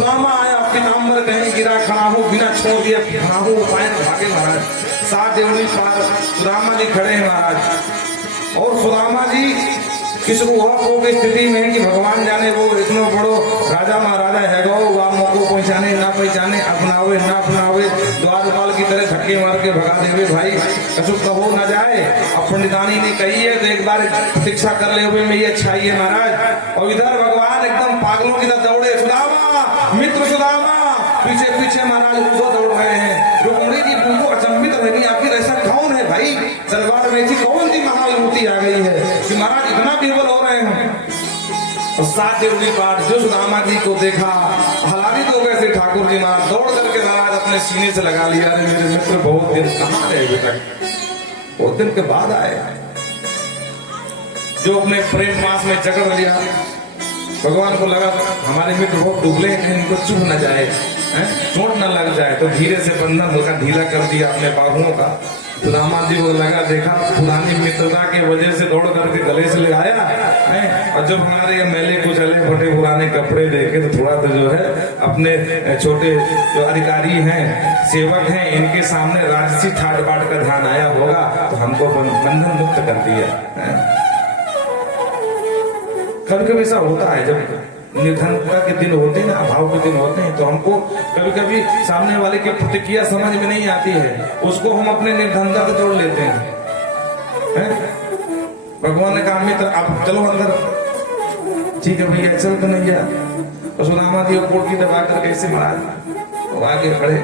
सुदामा आया, पीताम्बर कहीं गिरा, खड़ा हो बिना छोड़ दिए खड़ा हो पाए भागे महाराज। 7 देवड़ी पार सुदामा जी खड़े हैं महाराज। और सुदामा जी किस रूह की स्थिति में है कि भगवान जाने वो इतना बड़ो राजा महाराजा है गो, वह मौको पहचाने ना पहचाने, अपनावे ना अपनावे, द्वारपाल की तरह धक्के मार के भगा देवे भाई, कछु कहो ना जाए। अब पंडितानी ने कही है तो एक बार प्रतीक्षा कर ले हुए में ये अच्छाई है महाराज। और इधर भगवान एकदम पागलों की तरह दौड़े, सुदामा मित्र सुदामा, पीछे पीछे महाराज वो दौड़ रहे हैं। रुक्मिणी जी उनको अचंभित रही, आखिर ऐसा कौन है भाई दरबार में, ऐसी कौन सी महाविभूति आ गई है कि महाराज इतना बीरबल हो रहे हैं। और 7 देवड़ी पार जो सुदामा जी को देखा हलादी तो वैसे ठाकुर जी महाराज दौड़ करके महाराज अपने सीने से लगा लिया, अरे मेरे मित्र बहुत दिन कहाँ रहे बेटा, बहुत दिन के बाद आए, जो अपने प्रेम मास में जकड़ लिया। भगवान को लगा हमारे मित्र बहुत दुबले हैं, इनको चुभ न जाए, चोट न लग जाए, तो धीरे से बंधन हल्का ढीला कर दिया अपने बाहुओं का। सुदामा जी को लगा, देखा पुरानी मित्रता की वजह से दौड़ करके गले से ले आया है। और जब हमारे मेले को चले फटे पुराने कपड़े देखे तो थोड़ा तो जो है अपने छोटे जो अधिकारी हैं सेवक हैं इनके सामने राजसी ठाट बाट का ध्यान आया होगा, तो हमको बंधन मुक्त कर दिया। कभी कभी ऐसा होता है जब निर्धनता के दिन होते हैं ना, अभाव के दिन होते हैं, तो हमको कभी कभी सामने वाले की प्रतिक्रिया समझ में नहीं आती है, उसको हम अपने निर्धनता से जोड़ लेते हैं। भगवान ने कहा मित्र आप चलो अंदर, ठीक है भैया चल तो नहीं गया। और सुदामा जी कोट की दबा कर कैसे महाराज आगे खड़े,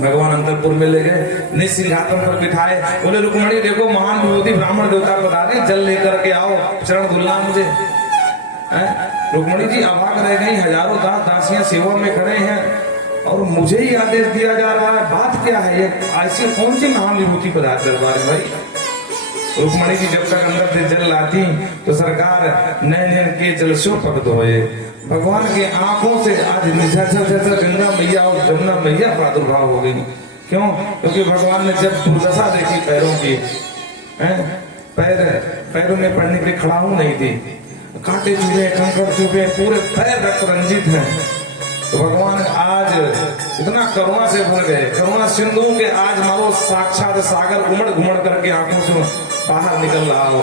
भगवान अंतरपुर में ले गए, निसिंहासन पर बिठाए, बोले रुक्मिणी देखो महान विभूति ब्राह्मण देवता पधारे, जल लेकर के आओ, चरण धुलना मुझे। रुक्मिणी जी अभाग रह गई, हजारों दास दासियां सेवा में खड़े हैं और मुझे ही आदेश दिया जा रहा है, बात क्या है ये, ऐसी कौन सी महान विभूति पधार दरबार है भाई। रुक्मिणी जी जब तक अंदर से जल लाती तो सरकार नैन के जल सो पक धोए, भगवान के आंखों से आज गंगा मैया और जमुना मैया प्रादुर्भाव हो गई। क्यों? क्योंकि भगवान ने जब दुर्दशा देखी पैरों की, पैरों में पड़ने के खड़ा हो नहीं थी, कांटे चुभे, कंकड़ चुभे, पूरे पैर रक्त रंजित हैं, तो भगवान आज इतना करुणा से भर गए, करुणा सिंधु के आज मारो साक्षात सागर उमड़ घुमड़ करके आंखों से बाहर निकल रहा हो।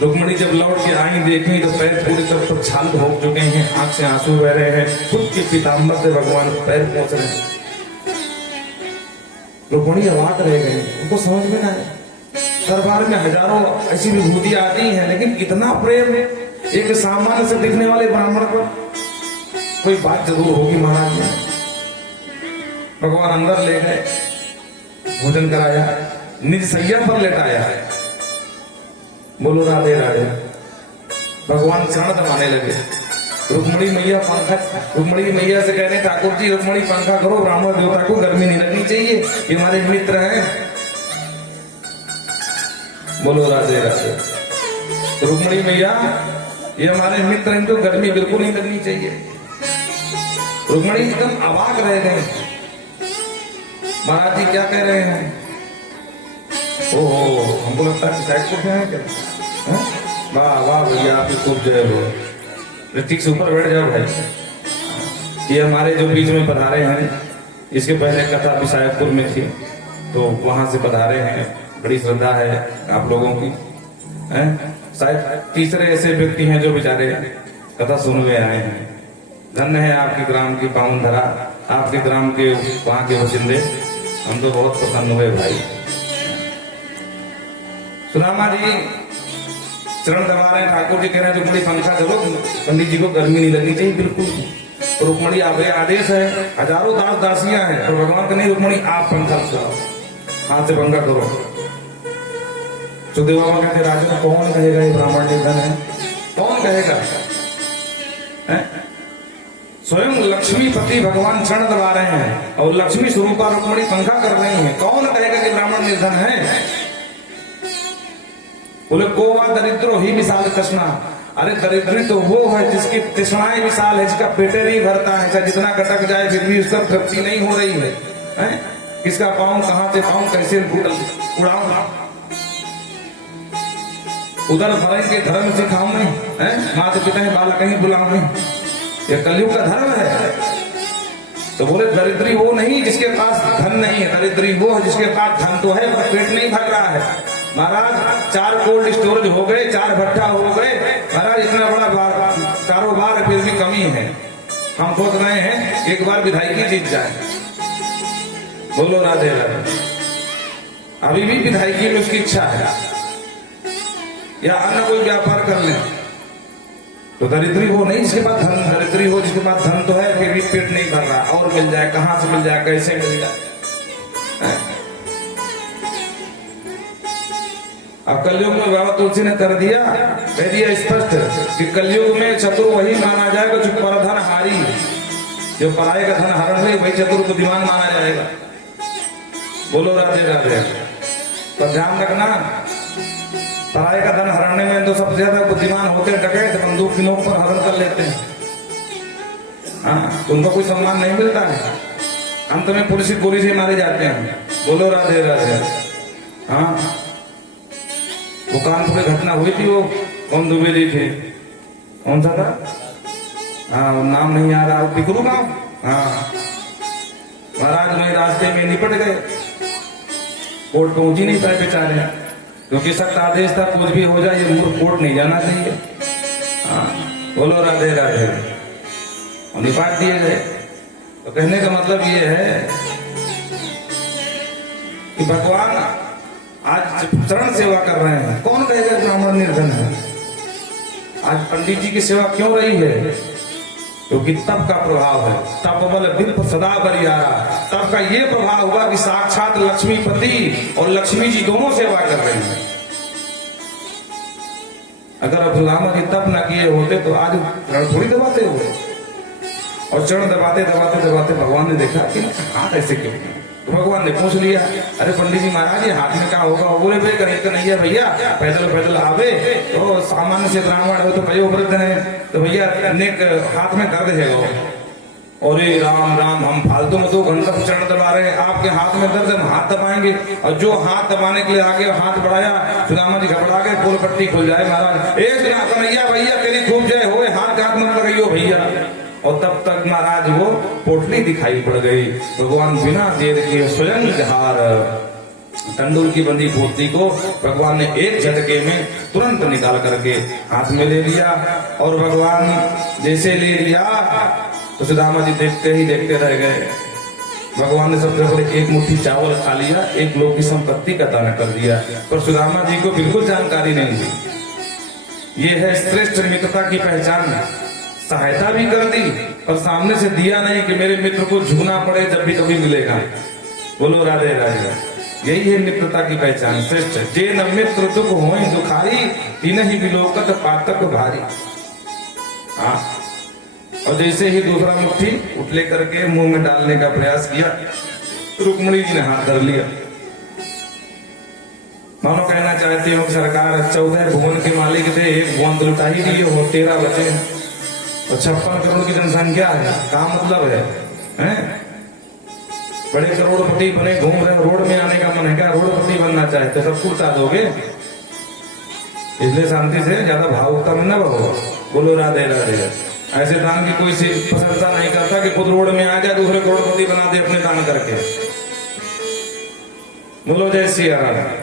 रुक्मिणी जब लौट के आई देखी तो पैर पूरी तरफ तो छाल हो चुके हैं, आंख से आंसू बह रहे हैं, खुद के पीताम्बर से भगवान पैर पहुंच रहे हैं। रुक्मिणी अवाक रह गए, उनको समझ में ना आए, दरबार में हजारों ऐसी विभूतियां आती हैं लेकिन इतना प्रेम एक सामान्य से दिखने वाले ब्राह्मण पर, कोई बात जरूर होगी महाराज ने। भगवान अंदर ले गए, भोजन कराया, निज सैया पर लेटाया, बोलो राधे राधे, भगवान चरण दबाने लगे। रुक्मिणी मैया पंखा, रुक्मिणी मैया से कह रहे ठाकुर जी रुक्मिणी पंखा करो, ब्राह्मण देवता को गर्मी नहीं लगनी चाहिए, ये हमारे मित्र हैं। बोलो राधे राधे। रुक्मिणी मैया ये हमारे मित्र हैं, इनको गर्मी बिल्कुल नहीं लगनी चाहिए। रुक्मिणी एकदम अवाक रह गए, महाराज जी क्या कह रहे हैं? ओहो हमको लगता है साइड को हैं क्या? वाह वाह भैया आपकी खूब जय हो, ठीक से ऊपर बैठ जाओ भाई। ये हमारे जो बीच में पधारे हैं, इसके पहले कथा विशायपुर में थी तो वहां से पधारे हैं, बड़ी श्रद्धा है आप लोगों की। शायद तीसरे ऐसे व्यक्ति हैं जो बेचारे कथा सुनने आए हैं। धन्य है आपके ग्राम की पावन धरा, आपके ग्राम के वहां के बसिंदे, हम तो बहुत प्रसन्न हुए भाई। सुदामा जी चरण दबा रहे हैं, ठाकुर जी कह रहे हैं रुक्मिणी पंखा चलो, पंडित जी को गर्मी नहीं लगनी चाहिए बिल्कुल। तो रुक्मिणी आदेश है, हजारों दास दासियां हैं, तो भगवान का नहीं रुक्मिणी आप पंखा चलाओ, हाथ से पंखा करो। सुदेव बाबा कहते राजा कौन कहेगा ये ब्राह्मण निर्धन है, कौन कहेगा? स्वयं लक्ष्मीपति भगवान चरण दबा रहे हैं और लक्ष्मी स्वरूपा रुक्मिणी पंखा कर रही हैं, कौन कहेगा कि ब्राह्मण निर्धन है? बोले गोवा दरिद्रो ही विशाल तृष्णा, अरे दरिद्री तो वो है जिसकी तृष्णाएं विशाल है, जिसका पेट नहीं भरता है, चाहे जितना गटक जाए फिर भी उसका तृप्ति नहीं हो रही है। किसका पाँव कहाँ से पाँव कैसे उड़ाऊं, उधर भरे के धर्म सिखाऊं, माता पिता बालक कहीं बुलाऊं, ये कलयुग का धर्म है। तो बोले दरिद्री वो नहीं जिसके पास धन नहीं है, दरिद्री वो है जिसके पास धन तो है पर पेट नहीं भर रहा है। महाराज 4 कोल्ड स्टोरेज हो गए, 4 भट्टा हो गए, महाराज इतना बड़ा कारोबार है, फिर भी कमी है। हम सोच रहे हैं एक बार विधायकी जीत जाए। बोलो राधे राधे। अभी भी विधायकी में उसकी इच्छा है या अन्य कोई व्यापार कर ले। तो दरिद्री वो नहीं जिसके पास धन, दरिद्री वो जिसके पास धन तो है फिर भी पेट नहीं भर रहा, और मिल जाए, कहां से मिल जाए, कैसे मिल जाए। अब कलयुग में बाबा तुलसी ने कर दिया, कह दिया स्पष्ट कि कलयुग में चतुर वही माना जाएगा जो परधन हारी, जो पराये का धन हरण ले वही चतुर बुद्धिमान माना जाएगा। बोलो राधे राधे। तो ध्यान रखना, पराये का धन हरने में तो सबसे ज्यादा बुद्धिमान होते हैं डकैत, बंदूक की नोक पर हरण कर लेते हैं। हाँ, उनको कोई सम्मान नहीं मिलता है, अंत में पुलिस की गोली से मारे जाते हैं। बोलो राधे राधे। हाँ, वो कानपुर में घटना हुई थी, वो कौन द्विवेदी थे, कौन सा था, हाँ नाम नहीं आ रहा, पिकरू गांव। हाँ महाराज में रास्ते में निपट गए, कोर्ट पहुंच ही नहीं पाए बेचारे, क्योंकि सख्त आदेश था कुछ भी हो जाए ये मूर्ख कोर्ट नहीं जाना चाहिए। हाँ बोलो राधे राधे। और निपाट दिए गए। तो कहने का मतलब ये है कि भगवान आज चरण सेवा कर रहे हैं। कौन कहेगा ब्राह्मण निर्धन है? आज पंडित जी की सेवा क्यों रही है? क्योंकि तप का प्रभाव है। तप बल बिल्प सदा बरियारा। तप का ये प्रभाव हुआ कि साक्षात लक्ष्मीपति और लक्ष्मी जी दोनों सेवा कर रहे हैं। अगर अब रामा जी तप ना किए होते तो आज चरण थोड़ी दबाते हुए, और चरण दबाते दबाते दबाते भगवान ने देखा कि हाथ ऐसे क्यों। तो भगवान ने पूछ लिया, अरे पंडित जी महाराज ये हाथ में क्या होगा? वो बोले भाई कहीं तो नहीं है भैया, पैदल पैदल आवे तो सामान्य से ब्राह्मण हो तो भयो वृद्ध है तो भैया नेक हाथ में दर्द है वो। और राम राम हम फालतू में 2 घंटा चरण दबा रहे हैं, आपके हाथ में दर्द, हम हाथ दबाएंगे। और जो हाथ दबाने के लिए आगे हाथ बढ़ाया, सुदामा जी घबरा गए, पोल पट्टी खुल जाए महाराज। एक कन्हैया भैया तेरी खूब जय हो, हाथ में लगाइयो भैया। और तब तक महाराज वो पोटली दिखाई पड़ गई। भगवान बिना देर के स्वयं जहार तंडुल की बंदी पोटली को भगवान ने एक झटके में तुरंत निकाल करके हाथ में ले लिया। और भगवान जैसे ले लिया तो सुदामा जी देखते ही देखते रह गए। भगवान ने सबसे पहले एक मुट्ठी चावल खा लिया, 1 लोग की संपत्ति का दान कर दिया। पर सुदामा जी को बिल्कुल जानकारी नहीं थी। ये है श्रेष्ठ मित्रता की पहचान। सहायता भी कर दी और सामने से दिया नहीं कि मेरे मित्र को झुकना पड़े जब भी कभी मिलेगा। बोलो राधे राधे। यही है मित्रता की पहचान श्रेष्ठ। जे न मित्र दुख होई दुखारी, तीन ही विलोकत पातक भारी। हाँ, और जैसे ही दूसरा मुट्ठी उठले करके मुंह में डालने का प्रयास किया, रुक्मणी जी ने हाथ धर लिया। मानो कहना चाहती हूँ कि सरकार 14 भुवन के मालिक थे, 1 भुवन तो लुटा ही दिए हो, 13 बचे और 56 करोड़ की जनसंख्या है। क्या मतलब है? बड़े करोड़पति बने, घूम रहे, रोड में आने का मन है क्या? रोडपति बनना चाहते सब कुर्ता दोगे, इसलिए शांति से ज्यादा भावुकता में न बहो। बोलो राधे राधे। ऐसे दान की कोई प्रशंसा नहीं करता कि खुद रोड में आ जाए दूसरे करोड़पति बना दे अपने दान करके। बोलो जय सिया राम।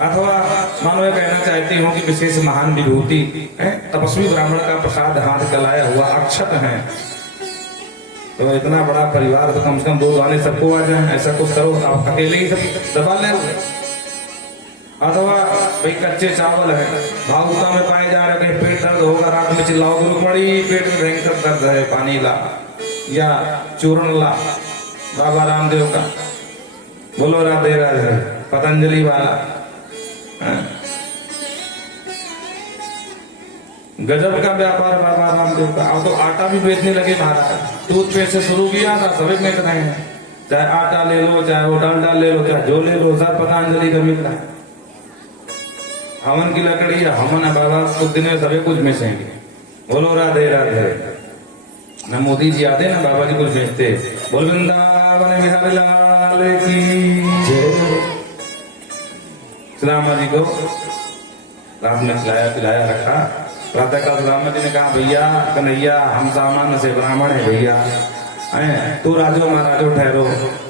अथवा मानो ये कहना चाहती हूँ कि विशेष महान विभूति तपस्वी ब्राह्मण का प्रसाद हाथ का लाया हुआ अक्षत है, तो इतना बड़ा परिवार तो कम से कम 2 गाने सबको आ जाए। ऐसा कुछ करो, आप अकेले ही सब दबा ले। अथवा भाई कच्चे चावल है, भावुकता में पाए जा रहे, कहीं पेट दर्द होगा, रात में चिल्लाओ रुक्मणी पेट में भयंकर दर्द है, पानी ला या चूर्ण ला, बाबा रामदेव का। बोलो राधे राधे। पतंजलि वाला गजब का व्यापार बाबा रामदेव का। अब तो आटा भी बेचने लगे महाराज। टूथपेस्ट से शुरू किया था, सभी बेच रहे हैं। चाहे आटा ले लो, चाहे वो डालडा ले लो, चाहे जो ले लो, सब पतंजलि का मिल रहा है। हवन की लकड़ी या हवन है बाबा, कुछ दिन में सभी कुछ बेचेंगे। बोलो राधे राधे। न मोदी जी आते ना बाबा जी कुछ बेचते। बोल वृंदावन बिहारी लाल की जय। रामा जी को रात में खिलाया पिलाया रखा, प्रातःकाल सुदामा जी ने कहा, भैया कन्हैया हम सामान्य से ब्राह्मण है भैया, तू राजो महाराजो ठहरो।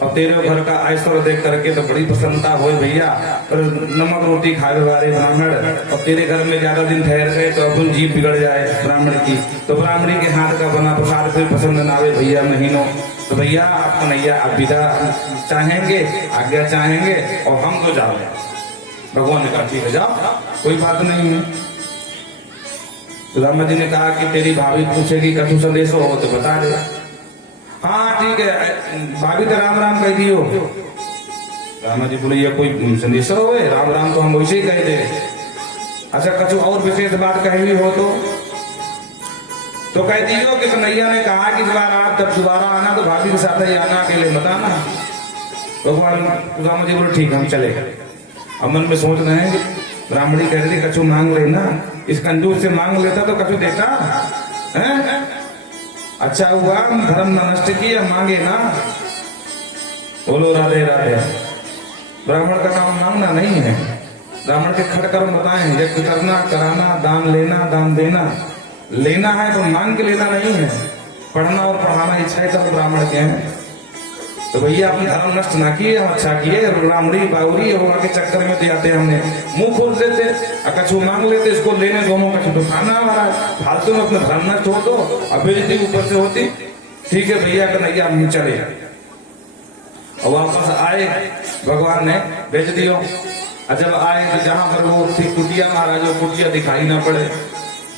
अब तेरे घर का ऐश्वर्य देख करके तो बड़ी प्रसन्नता हो भैया, पर नमक रोटी खाए वाले ब्राह्मण, अब तेरे घर में ज्यादा दिन ठहर गए तो अपन जीव बिगड़ जाए ब्राह्मण की, तो ब्राह्मणी के हाथ का बना प्रसाद फिर पसंद ना आवे भैया महीनों। तो भैया आप कन्हैया आप विदा चाहेंगे, आज्ञा चाहेंगे और हम तो जाओ। भगवान ने कहा ठीक है जाओ, कोई बात नहीं है। सुदामा जी ने कहा कि तेरी भाभी पूछेगी कछु संदेश हो तो बता दे। हाँ ठीक है, भाभी तो राम राम कह दियो। रामा जी बोले ये कोई संदेश हो, राम राम तो हम वैसे ही कह दे। अच्छा कछु और विशेष बात कही हो तो कह दियो कि कन्हैया ने कहा कि इस बार आप जब दोबारा आना तो भाभी के साथ ही आना, अकेले मत आना। भगवान रामा जी बोले ठीक हम चले। अब मन में सोच रहे हैं कि ब्राह्मणी कह रही कछु मांग लेना, इस कंजूस से मांग लेता तो कछु देता है। अच्छा हुआ धर्म न नष्ट किया, मांगे ना। बोलो राधे राधे। ब्राह्मण का नाम मांगना नहीं है, ब्राह्मण के खट कर्म बताए, यज्ञ करना, कराना, दान लेना, दान देना। लेना है तो मांग के लेना नहीं है, पढ़ना और पढ़ाना इच्छा सब ब्राह्मण के हैं। तो भैया अपने धर्म नष्ट ना किए, हम अच्छा किए। ब्राह्मणी बाउरी होगा के चक्कर में तो आते हमने मुंह खोल देते, कछु मांग लेते, इसको लेने दोनों कछु तो खाना हमारा फालतू में अपना धर्म नष्ट हो तो अब बेइज्जती ऊपर से होती। ठीक है भैया कन्हैया हम चले। और वापस आए, भगवान ने भेज दियो। जब आए तो जहां पर वो थी कुटिया महाराज, कुटिया दिखाई ना पड़े।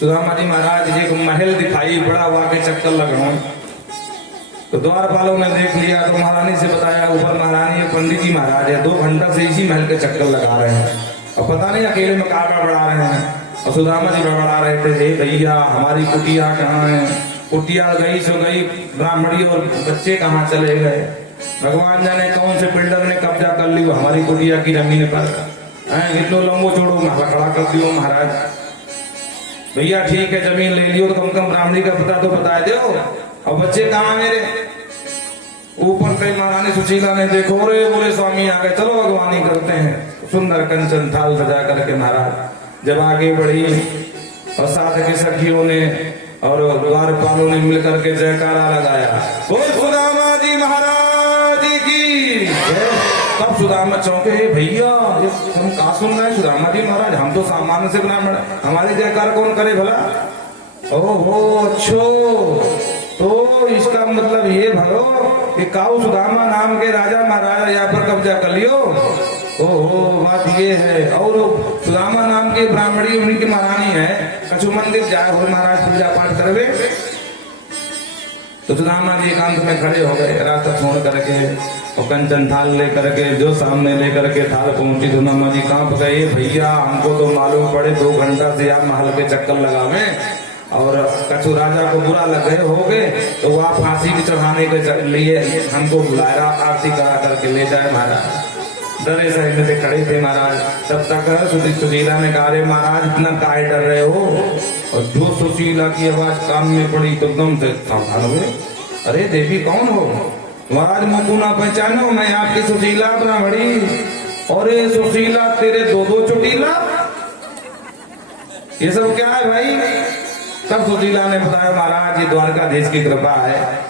सुदामा जी महाराज एक महल दिखाई बड़ा, हुआ के चक्कर लगाओ। तो द्वारपालों ने देख लिया तो महारानी से बताया, ऊपर महारानी पंडित जी महाराज है 2 घंटा से इसी महल के चक्कर लगा रहे हैं और पता नहीं अकेले में काका बढ़ा रहे हैं। और सुदामा जी बड़ा रहे थे, भैया हमारी कुटिया कहाँ है? कुटिया गई सो गई, ब्राह्मणी और बच्चे कहाँ चले गए? भगवान जाने कौन से बिल्डर ने कब्जा कर ली हमारी कुटिया की जमीन पर। इतना लंबो छोड़ो महला खड़ा कर दियो महाराज। भैया ठीक है जमीन ले लियो, तो कम कम ब्राह्मणी का पता तो बता दो। और बच्चे कहाँ मेरे? ऊपर कई महारानी सुशीला ने देखो रे, बोले स्वामी आ गए, चलो भगवानी करते हैं। सुंदर कंचन थाल सजा करके महाराज जब आगे बढ़ी और साथ के सखियों ने और द्वारपालों ने मिलकर के जयकारा लगाया, बोल सुदामा जी महाराज की। तब सुदामा चौंके, भैया हम कहा सुन रहे हैं सुदामा जी महाराज, हम तो सामान्य से ब्राह्मण, हमारे जयकार कौन करे भला? ओहो अच्छो, तो इसका मतलब ये भरो कि काऊ सुदामा नाम के राजा महाराजा यहाँ पर कब्जा कर लियो। ओहो बात ये है। और सुदामा नाम की ब्राह्मणी उन्हीं की महारानी है, कछु मंदिर जाए हो महाराज पूजा पाठ करवे। तो सुदामा जी एकांत में खड़े हो गए, रास्ता छोड़ करके और कंचन थाल लेकर के जो सामने लेकर के थाल पहुंची। सुदामा जी कांप गए, भैया हमको तो मालूम पड़े 2 घंटा से आप महल के चक्कर लगावे और कछु राजा को बुरा लग गए हो गए, तो वो आप फांसी की चढ़ाने के लिए हमको बुलाया, आरती करा करके ले जाए महाराज। डरे सहमे से खड़े थे महाराज। तब तक सुशीला ने कहा, महाराज इतना काहे डर रहे हो? और जो सुशीला की आवाज कान में पड़ी तो एकदम से सावधान हुए। अरे देवी कौन हो? महाराज मुझको ना पहचानो, मैं आपकी सुशीला ब्राह्मणी। और ये सुशीला तेरे 2 चुटीला, ये सब क्या है भाई? तब सुशीला ने बताया, महाराज ये द्वारकाधीश की कृपा है।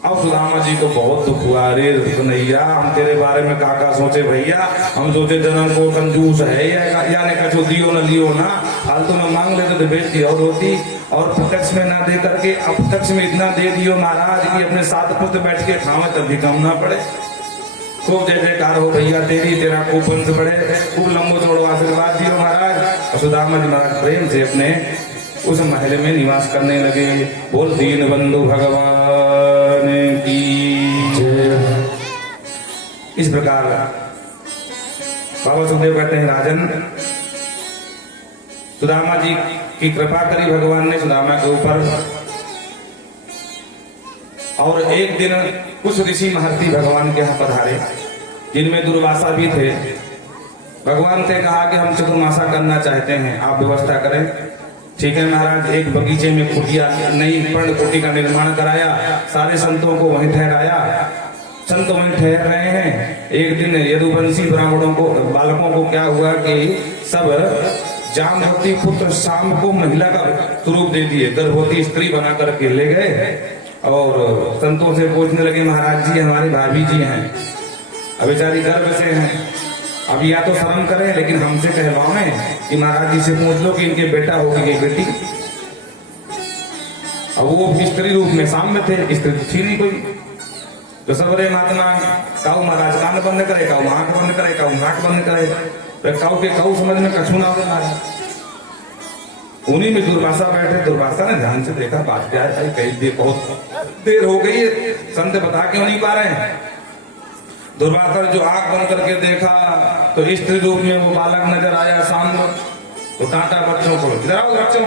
अब सुदामा जी को बहुत दुख हुआ, अरे कन्हैया हम तेरे बारे में काका सोचे भैया, हम सोचे जन्म को कंजूस है या ने कछु दियो न लियो ना, फालतू में मांग लेते तो बेइज्जती और होती। और प्रत्यक्ष में ना दे करके अप्रत्यक्ष में इतना दे दियो महाराज कि अपने साथ पुत्र बैठ के खावे तब भी कम ना पड़े। खूब जय जयकार हो भैया तेरी, तेरा खूब वंश बढ़े, खूब लंबो चौड़ो आशीर्वाद दियो महाराज। और सुदामा जी महाराज प्रेम से अपने उस महल में निवास करने लगे। बोल दीन बंधु भगवान की जय। इस प्रकार बाबा सुखदेव कहते हैं, राजन सुदामा जी की कृपा करी भगवान ने सुदामा के ऊपर। और एक दिन कुछ ऋषि महर्षि भगवान के यहाँ पधारे, जिनमें दुर्वासा भी थे। भगवान से कहा कि हम चतुर्मासा करना चाहते हैं, आप व्यवस्था करें। ठीक है महाराज। एक बगीचे में कुटिया, नई पर्ण कुटी का निर्माण कराया, सारे संतों को वहीं ठहराया। संत वहीं ठहर रहे हैं। एक दिन यदुवंशी ब्राह्मणों को, बालकों को क्या हुआ कि सब जामवती पुत्र शाम को महिला का स्वरूप दे दिए, गर्भवती स्त्री बना करके ले गए और संतों से पूछने लगे, महाराज जी हमारी भाभी जी हैं, अब बेचारी गर्भ से हैं, अब या तो शर्म करें लेकिन हमसे कहलवाएं कि महाराज जी से पूछ लो कि इनके बेटा होगी कि बेटी। अब वो स्त्री रूप में सामने थे, स्त्री थी नहीं कोई, तो सबरे महात्मा काऊ महाराज कान बंद करे, काऊ आंख बंद करे, काऊ नाक बंद करे, काऊ के काऊ समझ में कछु ना हो। उन्हीं में दुर्वासा बैठे, दुर्वासा ने ध्यान से देखा बात क्या है, कई देर बहुत देर हो गई है, संत बता क्यों नहीं पा रहे हैं। दुर्वासा जो आंख बंद करके देखा तो स्त्री रूप में वो बालक नजर आया सामने, तो डांटा बच्चों को, इधर आओ बच्चों,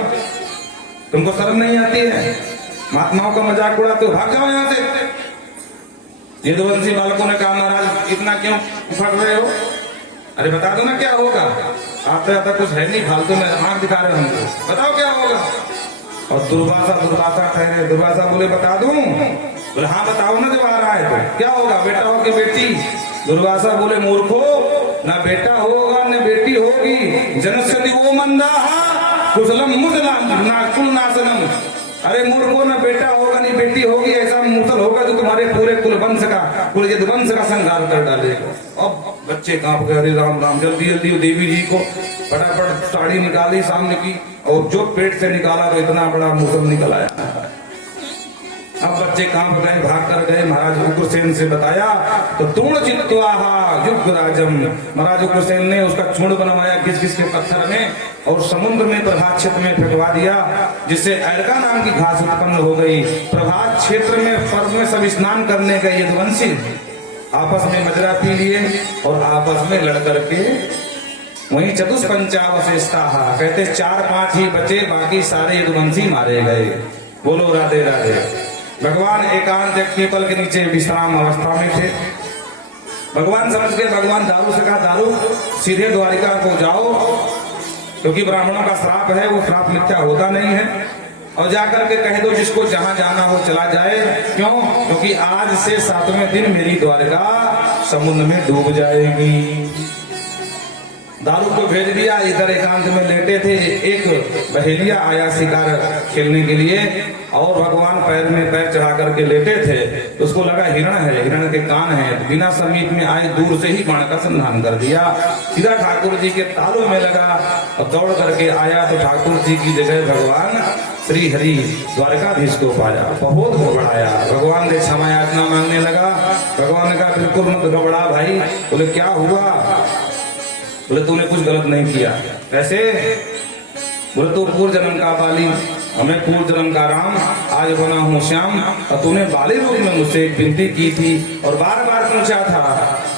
तुमको शर्म नहीं आती है, महात्माओं का मजाक उड़ाते हो, भाग जाओ यहाँ से। यदुवंशी बालकों ने कहा, महाराज इतना क्यों उफड़ रहे हो, अरे बता दो ना क्या होगा, आता आता कुछ है नहीं, फालतू में आंख दिखा रहे हो हमको, बताओ क्या होगा। और दुर्वासा ठहरे, दुर्वासा बोले बता दूं, बोले हाँ बताओ ना, जब आ रहा है तो क्या होगा, बेटा हो कि बेटी। दुर्वासा बोले मूर्खो, ना बेटा होगा न बेटी होगी, जनस्यति वो मंदा कुशलम मुसलम ना कुल नासनम। अरे मूर्खो, ना बेटा होगा नहीं बेटी होगी, ऐसा मुसल होगा जो तुम्हारे पूरे कुल वंश का संहार कर डालेगा। अब बच्चे कांप गए, अरे राम राम, जल्दी जल्दी देवी जी को फटाफट साड़ी निकाली सामने की, और जो पेट से निकाला तो इतना बड़ा मुसल निकल आया। अब बच्चे कांप गए, भाग कर गए, महाराज उग्रसेन से बताया तो तूण चित्वाहा युगराजम, महाराज उग्रसेन ने उसका चूर्ण बनवाया घिस घिस के पत्थर में और समुद्र में प्रभात क्षेत्र में फेंकवा दिया, जिससे ऐरका नाम की घास उत्पन्न हो गई। प्रभात क्षेत्र में पर्व में सब स्नान करने गए यदुवंशी, आपस में मजरा पी लिए और आपस में लड़ करके वहीं चतुष्पंचावशेषता, कहते 4-5 ही बचे, बाकी सारे यदुवंशी मारे गए। बोलो राधे राधे। भगवान एकांत एक पीपल के नीचे विश्राम अवस्था में थे। भगवान समझ के भगवान दारू से कहा, दारू सीधे द्वारिका को जाओ, क्योंकि ब्राह्मणों का श्राप है, वो श्राप मिथ्या होता नहीं है, और जाकर के कह दो जिसको जहां जाना हो चला जाए। क्यों? क्योंकि आज से 7वें दिन मेरी द्वारिका समुद्र में डूब जाएगी। दारू को भेज दिया, इधर एकांत में लेटे थे, एक बहेलिया आया शिकार खेलने के लिए और भगवान पैर में पैर चढ़ा करके लेटे थे, तो उसको लगा हिरण है, हिरण के कान है, बिना समीप में आए दूर से ही बाण का संधान कर दिया, सीधा ठाकुर जी के तालू में लगा और दौड़ करके आया तो ठाकुर जी की जगह भगवान श्री हरि द्वारकाधीश को पाया, बहुत घबराया। भगवान ने क्षमा याचना मांगने लगा। भगवान ने कहा बिल्कुल मत घबरा भाई। बोले क्या हुआ? बोले तूने कुछ गलत नहीं किया। कैसे? बोले तू पूर्व जन्म का बाली, हमें पूर्व जन्म का राम, आज बना हूँ श्याम, और तूने बाली रूप में मुझसे एक विनती की थी और बार बार पूछा था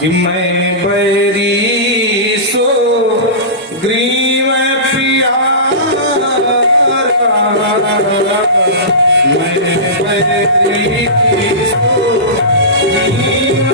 कि मैं बैरी सो ग्रीव प्यारा, मैं बैरी सो ग्रीव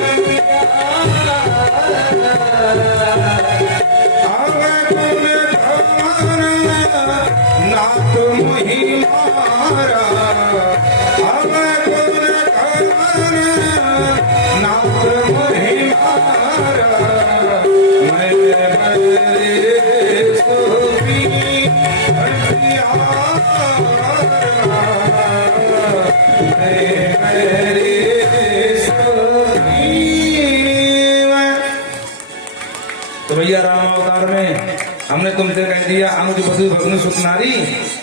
तो भैया राम अवतार में हमने तुमसे कह दिया अनुज बधु भग्न सुखनारी,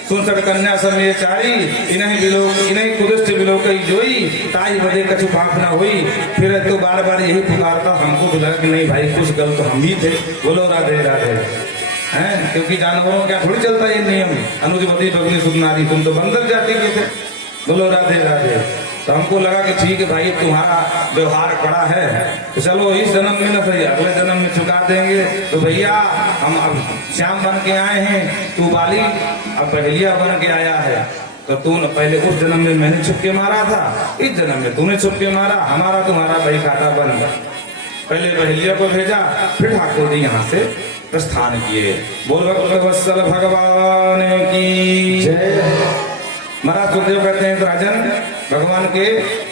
सुनसठ कन्या समय चारी, इन्हीं कुदृष्ट बिलो कई जोई, ताई बदे कछु पाप ना हुई। फिर तो बार बार यही पुकारता, हमको तो लगा कि नहीं भाई कुछ गलत हम ही थे। बोलो राधे राधे। हैं? क्योंकि जानवरों क्या थोड़ी चलता ये नियम, अनुज बधु भग्न सुखनारी, तुम तो बंदर जाति के थे। बोलो राधे राधे। तो हमको लगा कि ठीक है भाई तुम्हारा व्यवहार कड़ा है, तो चलो इस जन्म में न सही अगले जन्म में चुका देंगे। तो भैया हम अब श्याम बन के आए हैं, तू बाली अब बहेलिया बन के आया है, तो तूने पहले उस जन्म में मैंने छुपके मारा था, इस जन्म में तूने छुपके मारा, हमारा तुम्हारा भाई खाता बन। पहले बहेलिया को भेजा, फिर ठाकुर जी यहाँ से प्रस्थान किए। बोल भक्तवत्सल भगवान की जय। महाराज सुखदेव कहते हैं राजन, भगवान के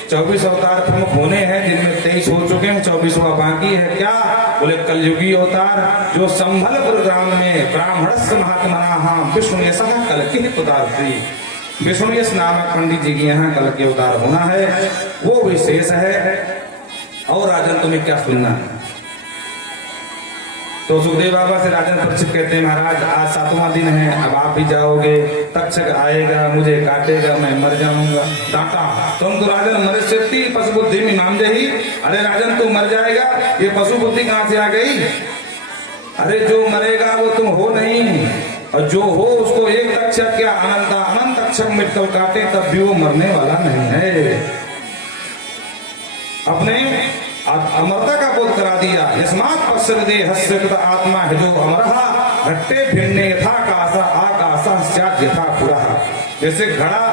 24 अवतार प्रमुख होने हैं, जिनमें 23 हो चुके हैं, 24वां बाकी है। क्या? बोले कलयुगी अवतार जो संभलपुर ग्राम में ब्राह्मणस्य महात्मना विष्णु कल की पदार्थी विष्णु नामक पंडित जी के यहाँ कल के अवतार होना है, वो विशेष है। और राजन तुम्हें क्या सुनना है? तो सुखदेव बाबा से राजन परीक्षित कहते हैं महाराज आज 7वां दिन है, अब आप भी जाओगे, तक्षक आएगा, मुझे काटेगा, मैं मर जाऊंगा। डांटा, तुम तो राजन मरे से पशु बुद्धि में मान ही। अरे राजन तू मर जाएगा, ये पशु बुद्धि कहाँ से आ गई? अरे जो मरेगा वो तुम हो नहीं, और जो हो उसको एक तक्षक क्या अनंत तक्षक मिटकर काटे तब भी वो मरने वाला नहीं है। अपने अमरता का बोध करा दिया। यस्मात् पश्यते हस्य कृत आत्मा है जो अमरहा घट्टे भिन्ने यथा कासा आकाशा स्यात् यथा पुरः। जैसे घड़ा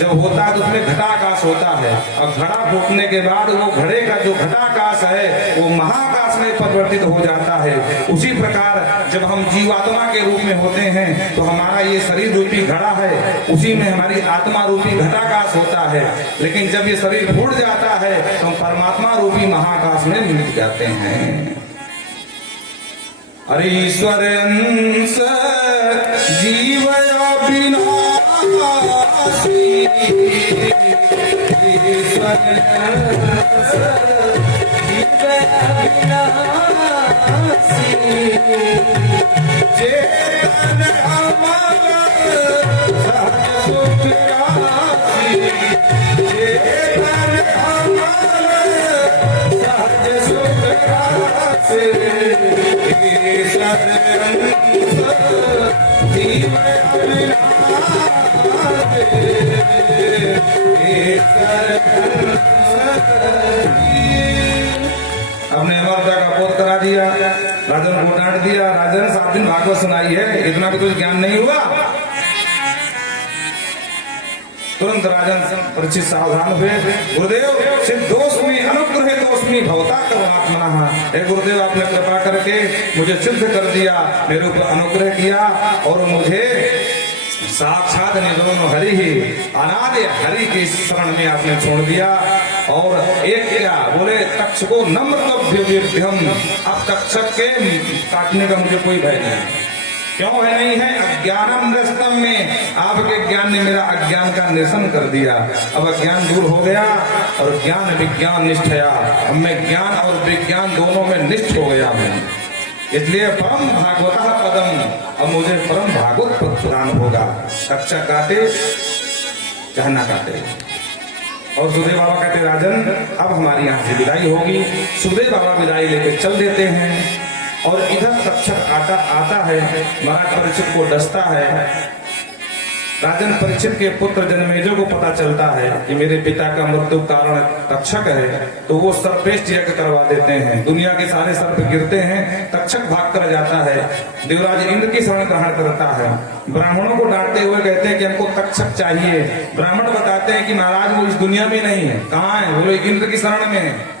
जब होता है तो उसमें घटाकाश होता है, और घड़ा फूटने के बाद वो घड़े का जो घटाकाश है वो महाकाश में परिवर्तित हो जाता है। उसी प्रकार जब हम जीवात्मा के रूप में होते हैं तो हमारा ये शरीर रूपी घड़ा है, उसी में हमारी आत्मा रूपी घटाकाश होता है। लेकिन जब ये शरीर फूट जाता है तो हम परमात्मा रूपी महाकाश में मिल जाते हैं। अरे ईश्वर अंश जीव चेतन अमर सहज सुख राशि, चेतन अमर सहज सुख राशि, ईश्वर अंश जीव अपने अमरता का बोध करा दिया, राजन को डांट दिया। राजन 7 दिन भागवत सुनाई है, इतना भी कुछ ज्ञान नहीं हुआ। तुरंत राजन परीक्षित सावधान हुए। गुरुदेव सिद्धोस्मि अनुग्रह दोस्मि भवता करुणात्मनः। हे गुरुदेव आपने कृपा करके मुझे सिद्ध कर दिया, मेरे ऊपर अनुग्रह किया और मुझे साक्षात निर्गुण हरि ही अनादि हरि की शरण में आपने छोड़ दिया। और एक क्या बोले तक्ष को नम्रतभ्यम, अब तक्षक के काटने का मुझे कोई भय नहीं। क्यों है नहीं है? अज्ञानम नृस्तम में आपके ज्ञान ने मेरा अज्ञान का निरसन कर दिया। अब अज्ञान दूर हो गया और ज्ञान विज्ञान निष्ठया, अब मैं ज्ञान और विज्ञान दोनों में निष्ठ हो गया हूँ। इसलिए परम भागवत पदम, अब मुझे परम भागवत पद प्रदान होगा। कक्षा काटे चाहे ना काटे। और सुखदेव बाबा कहते राजन अब हमारी यहाँ से विदाई होगी। सुखदेव बाबा विदाई लेके चल देते हैं और इधर तक्षक आता है, महाराज परीक्षित को डसता है। राजन परीक्षित के पुत्र जनमेजय को पता चलता है कि मेरे पिता का मृत्यु कारण तक्षक है, तो वो सर्पेष्ट यज्ञ करवा देते हैं। दुनिया के सारे सर्प गिरते हैं, तक्षक भाग कर जाता है, देवराज इंद्र की शरण ग्रहण करता है। ब्राह्मणों को डांटते हुए कहते हैं कि हमको तक्षक चाहिए। ब्राह्मण बताते हैं कि महाराज वो इस दुनिया में नहीं है। कहाँ है? बोले इंद्र की शरण में है।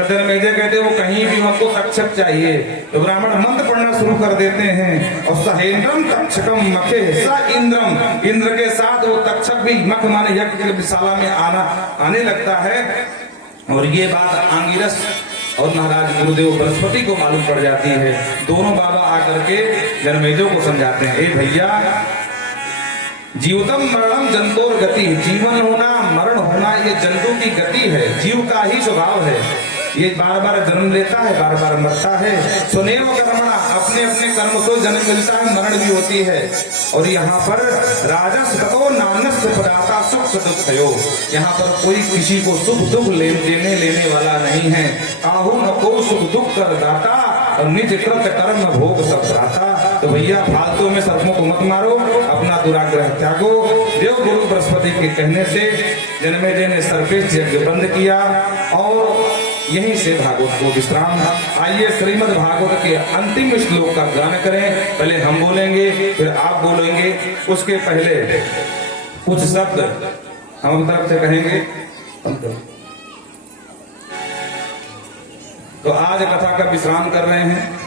जनमेजय कहते वो कहीं भी हमको तक्षक चाहिए। तो ब्राह्मण मंत्र पढ़ना शुरू कर देते हैं और सहेन्द्रम तक्षकम मखे स इंद्रम, इंद्र के साथ वो तक्षक भी मख माने यज्ञ की विशाला में आने लगता है। और ये बात आंगिरस और महाराज गुरुदेव बृहस्पति को मालूम पड़ जाती है। दोनों बाबा आकर के जनमेजय को समझाते हैं, ए भैया जीवतम मरणम जंतोर गति, जीवन होना मरण होना ये जंतु की गति है, जीव का ही स्वभाव है। ये बार बार जन्म लेता है, बार बार मरता है। सुनेव कर्मणा, अपने अपने कर्म को जन्म मिलता है, मरण भी होती है। और यहाँ पर राजस गतो नानस प्रदाता सुख दुखयो, यहाँ पर कोई किसी को सुख दुख देने लेने वाला नहीं है। काहू न को सुख दुख कर दाता और निज कृत कर्म भोग सब दाता। तो भैया फालतू में सर्पों को मत मारो, अपना दुराग्रह त्यागो। देव गुरु बृहस्पति के कहने से जनमेजय ने सर्पेष्ट यज्ञ बंद किया और यहीं से भागवत को विश्राम। आइए श्रीमद् भागवत के अंतिम श्लोक का गान करें। पहले हम बोलेंगे फिर आप बोलेंगे, उसके पहले कुछ शब्द हम तरफ से कहेंगे। तो आज कथा का विश्राम कर रहे हैं।